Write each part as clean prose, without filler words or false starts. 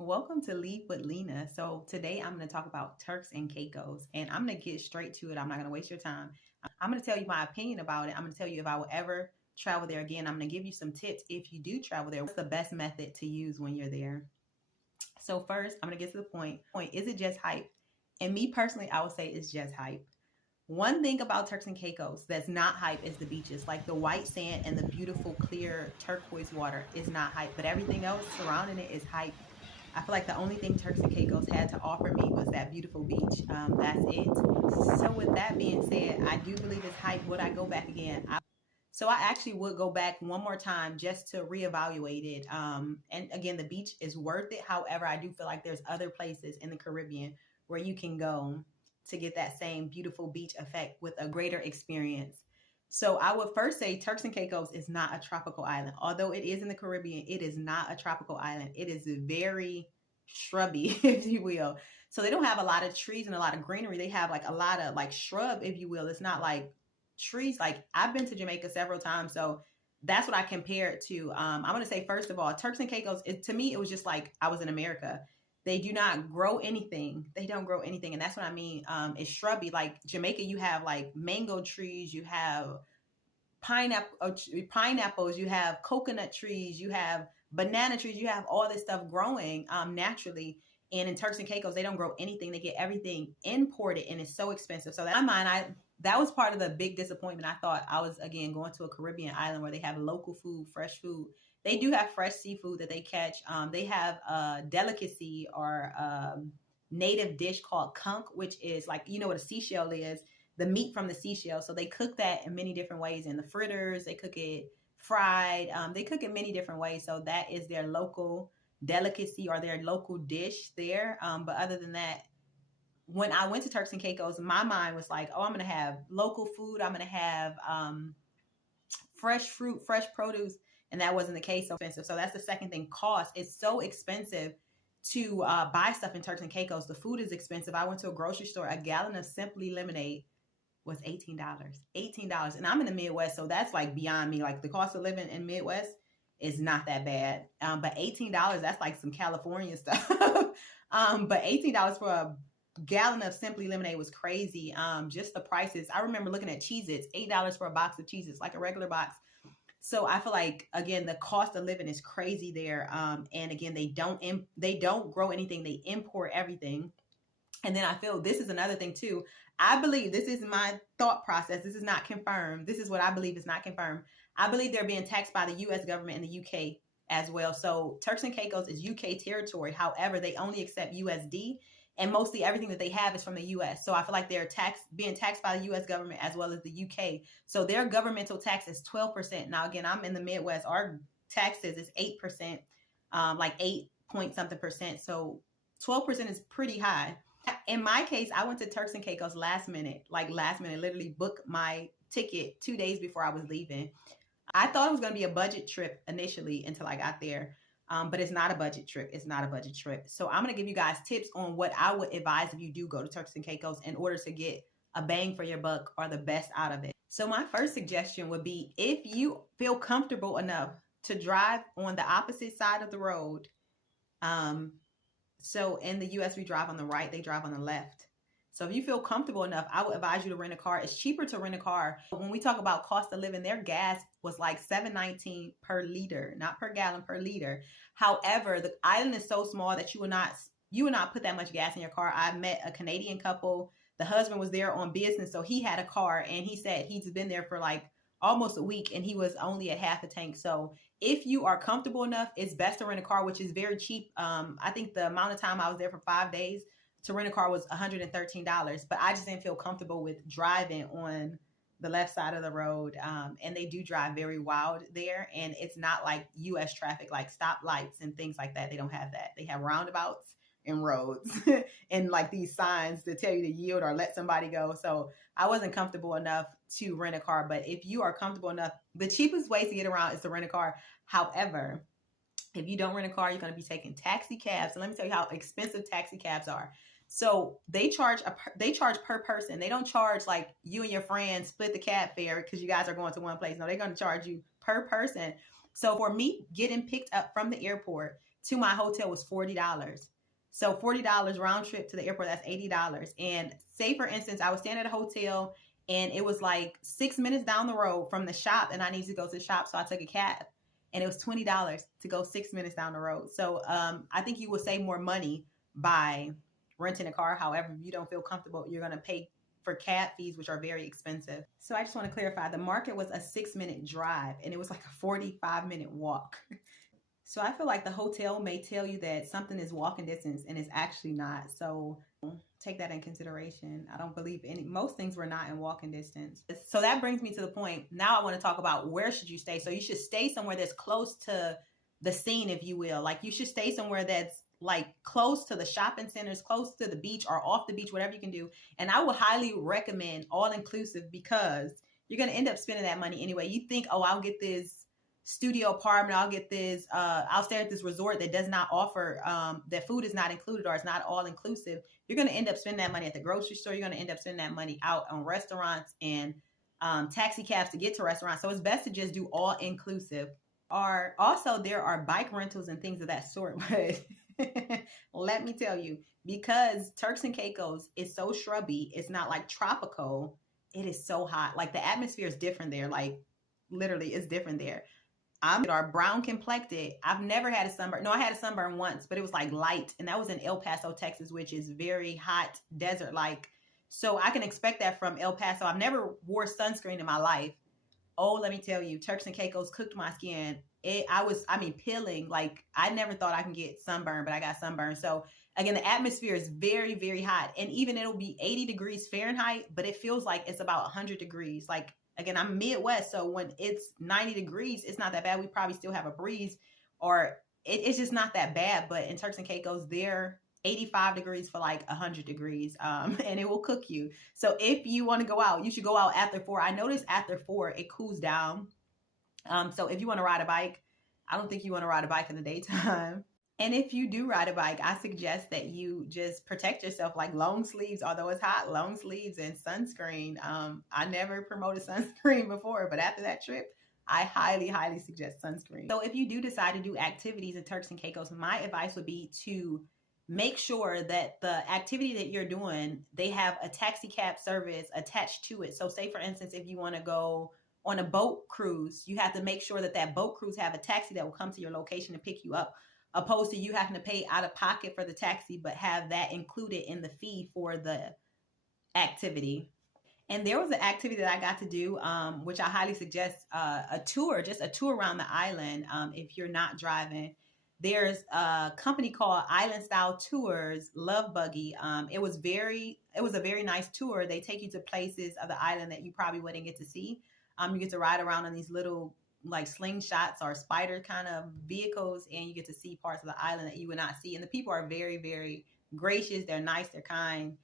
Welcome to Leave with Lena. So today I'm going to talk about Turks and Caicos, and I'm going to get straight to it. I'm not going to waste your time. I'm going to tell you my opinion about it. I'm going to tell you if I will ever travel there again. I'm going to give you some tips if you do travel there. What's the best method to use when you're there? So first, I'm going to get to the point. Is it just hype? And me personally, I would say it's just hype. One thing about Turks and Caicos that's not hype is the beaches. Like the white sand and the beautiful clear turquoise water is not hype, but everything else surrounding it is hype. I feel like the only thing Turks and Caicos had to offer me was that beautiful beach. That's it. So with that being said, I do believe it's hype. Would I go back again? So I actually would go back one more time just to reevaluate it. And again, the beach is worth it. However, I do feel like there's other places in the Caribbean where you can go to get that same beautiful beach effect with a greater experience. So I would first say Turks and Caicos is not a tropical island. Although it is in the Caribbean, it is not a tropical island. It is very shrubby, if you will. So they don't have a lot of trees and a lot of greenery. They have like a lot of like shrub, if you will. It's not like trees. Like I've been to Jamaica several times, so that's what I compare it to. I'm going to say, first of all, Turks and Caicos, to me, it was just like I was in America. They do not grow anything. They don't grow anything. And that's what I mean. It's shrubby. Like Jamaica, you have like mango trees, you have pineapples, you have coconut trees, you have banana trees, you have all this stuff growing naturally. And in Turks and Caicos, they don't grow anything. They get everything imported and it's so expensive. So that in my mind, that was part of the big disappointment. I thought I was, again, going to a Caribbean island where they have local food, fresh food. They do have fresh seafood that they catch. They have a delicacy or native dish called conch, which is like, you know what a seashell is, the meat from the seashell. So they cook that in many different ways in the fritters. They cook it fried. They cook it many different ways. So that is their local delicacy or their local dish there. But other than that, when I went to Turks and Caicos, my mind was like, oh, I'm going to have local food. I'm going to have fresh fruit, fresh produce. And that wasn't the case. So expensive. So that's the second thing. Cost. It's so expensive to buy stuff in Turks and Caicos. The food is expensive. I went to a grocery store. A gallon of Simply Lemonade was $18. $18. And I'm in the Midwest, so that's like beyond me. Like the cost of living in Midwest is not that bad. But $18, that's like some California stuff. But $18 for a gallon of Simply Lemonade was crazy. Just the prices. I remember looking at Cheez-Its, $8 for a box of Cheez-Its, like a regular box. So I feel like, again, the cost of living is crazy there. And again, they don't grow anything. They import everything. And then I feel this is another thing too. I believe, this is my thought process. This is not confirmed. This is what I believe is not confirmed. I believe they're being taxed by the U.S. government and the U.K. as well. So Turks and Caicos is U.K. territory. However, they only accept USD. And mostly everything that they have is from the U.S. So I feel like they're being taxed by the U.S. government as well as the U.K. So their governmental tax is 12%. Now, again, I'm in the Midwest. Our taxes is 8%, like 8 point something percent. So 12% is pretty high. In my case, I went to Turks and Caicos last minute, literally booked my ticket 2 days before I was leaving. I thought it was going to be a budget trip initially until I got there. But it's not a budget trip. It's not a budget trip. So I'm going to give you guys tips on what I would advise if you do go to Turks and Caicos in order to get a bang for your buck or the best out of it. So my first suggestion would be, if you feel comfortable enough to drive on the opposite side of the road. So in the US, we drive on the right, they drive on the left. So if you feel comfortable enough, I would advise you to rent a car. It's cheaper to rent a car. When we talk about cost of living, their gas was like $7.19 per liter, not per gallon, per liter. However, the island is so small that you would not put that much gas in your car. I met a Canadian couple. The husband was there on business, so he had a car, and he said he's been there for like almost a week, and he was only at half a tank. So if you are comfortable enough, it's best to rent a car, which is very cheap. I think the amount of time I was there for 5 days to rent a car was $113, but I just didn't feel comfortable with driving on the left side of the road. And they do drive very wild there. And it's not like US traffic, like stoplights and things like that. They don't have that. They have roundabouts and roads and like these signs that tell you to yield or let somebody go. So I wasn't comfortable enough to rent a car. But if you are comfortable enough, the cheapest way to get around is to rent a car. However, if you don't rent a car, you're going to be taking taxi cabs. And let me tell you how expensive taxi cabs are. So they charge per person. They don't charge like you and your friends split the cab fare because you guys are going to one place. No, they're going to charge you per person. So for me, getting picked up from the airport to my hotel was $40. So $40 round trip to the airport, that's $80. And say for instance, I was staying at a hotel and it was like 6 minutes down the road from the shop and I needed to go to the shop. So I took a cab and it was $20 to go 6 minutes down the road. So I think you will save more money by renting a car. However, if you don't feel comfortable, you're going to pay for cab fees, which are very expensive. So I just want to clarify, the market was a 6-minute drive and it was like a 45-minute walk. So I feel like the hotel may tell you that something is walking distance and it's actually not. So take that in consideration. I don't believe most things were not in walking distance. So that brings me to the point. Now I want to talk about where should you stay. So you should stay somewhere that's close to the scene, if you will. Like you should stay somewhere that's like close to the shopping centers, close to the beach or off the beach, whatever you can do. And I would highly recommend all-inclusive because you're going to end up spending that money anyway. You think, oh, I'll get this studio apartment, I'll get this, I'll stay at this resort that does not offer, that food is not included or it's not all inclusive. You're going to end up spending that money at the grocery store. You're going to end up spending that money out on restaurants and taxi cabs to get to restaurants. So it's best to just do all inclusive. Or also there are bike rentals and things of that sort. But let me tell you, because Turks and Caicos is so shrubby, it's not like tropical. It is so hot. Like the atmosphere is different there. Like literally it's different there. Are brown complected. I've never had a sunburn. No, I had a sunburn once, but it was like light. And that was in El Paso, Texas, which is very hot, desert-like. So I can expect that from El Paso. I've never wore sunscreen in my life. Oh, let me tell you, Turks and Caicos cooked my skin. Peeling. Like I never thought I can get sunburn, but I got sunburn. So again, the atmosphere is very, very hot. And even it'll be 80 degrees Fahrenheit, but it feels like it's about 100 degrees. Like, again, I'm Midwest, so when it's 90 degrees, it's not that bad. We probably still have a breeze, or it's just not that bad. But in Turks and Caicos, they're 85 degrees for like 100 degrees, and it will cook you. So if you want to go out, you should go out after 4. I noticed after 4, it cools down. So if you want to ride a bike, I don't think you want to ride a bike in the daytime. And if you do ride a bike, I suggest that you just protect yourself, like long sleeves, although it's hot, long sleeves and sunscreen. I never promoted sunscreen before, but after that trip, I highly, highly suggest sunscreen. So if you do decide to do activities in Turks and Caicos, my advice would be to make sure that the activity that you're doing, they have a taxi cab service attached to it. So say, for instance, if you want to go on a boat cruise, you have to make sure that that boat cruise have a taxi that will come to your location and pick you up, opposed to you having to pay out of pocket for the taxi, but have that included in the fee for the activity. And there was an activity that I got to do, which I highly suggest, a tour, just a tour around the island. If you're not driving, there's a company called Island Style Tours, Love Buggy. It was a very nice tour. They take you to places of the island that you probably wouldn't get to see. You get to ride around on these little like slingshots or spider kind of vehicles, and you get to see parts of the island that you would not see. And the people are very, very gracious. They're nice. They're kind.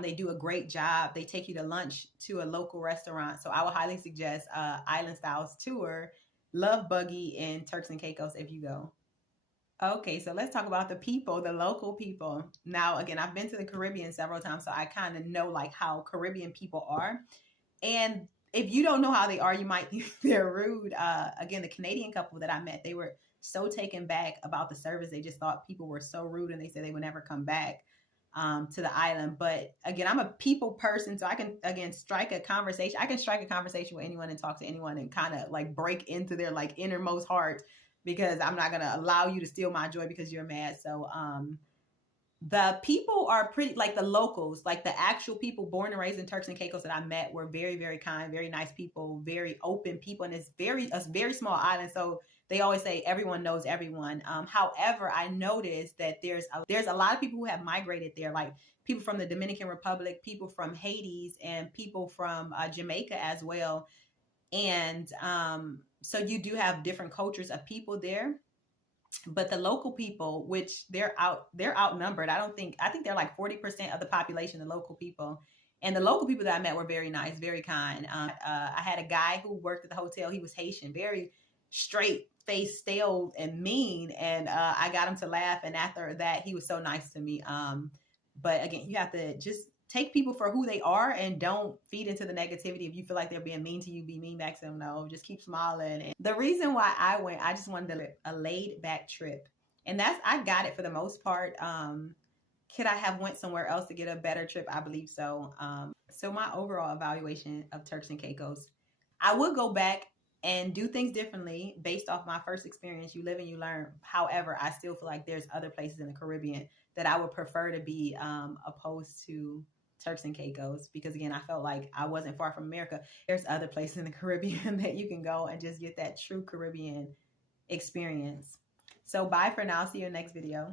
They do a great job. They take you to lunch to a local restaurant. So I would highly suggest Island Styles Tour, Love Buggy in Turks and Caicos if you go. Okay, so let's talk about the people, the local people. Now, again, I've been to the Caribbean several times, so I kind of know like how Caribbean people are. And if you don't know how they are, you might think they're rude. Again, the Canadian couple that I met, they were so taken back about the service. They just thought people were so rude, and they said they would never come back to the island. But again, I'm a people person, so I can, again, strike a conversation. I can strike a conversation with anyone and talk to anyone and kind of like break into their like innermost heart, because I'm not going to allow you to steal my joy because you're mad. So the people are pretty, like the locals, like the actual people born and raised in Turks and Caicos that I met were very, very kind, very nice people, very open people. And it's a very small island. So they always say everyone knows everyone. However, I noticed that there's a lot of people who have migrated there, like people from the Dominican Republic, people from Haiti, and people from Jamaica as well. And so you do have different cultures of people there. But the local people, which they're outnumbered. I think they're like 40% of the population, the local people. And the local people that I met were very nice, very kind. I had a guy who worked at the hotel. He was Haitian, very straight faced, stale, and mean. And I got him to laugh. And after that, he was so nice to me. But again, you have to just take people for who they are and don't feed into the negativity. If you feel like they're being mean to you, be mean back to them. No, just keep smiling. And the reason why I went, I just wanted a laid back trip. And that's, I got it for the most part. Could I have went somewhere else to get a better trip? I believe so. So my overall evaluation of Turks and Caicos, I would go back and do things differently based off my first experience. You live and you learn. However, I still feel like there's other places in the Caribbean that I would prefer to be opposed to Turks and Caicos, because again, I felt like I wasn't far from America. There's other places in the Caribbean that you can go and just get that true Caribbean experience. So bye for now. See you in the next video.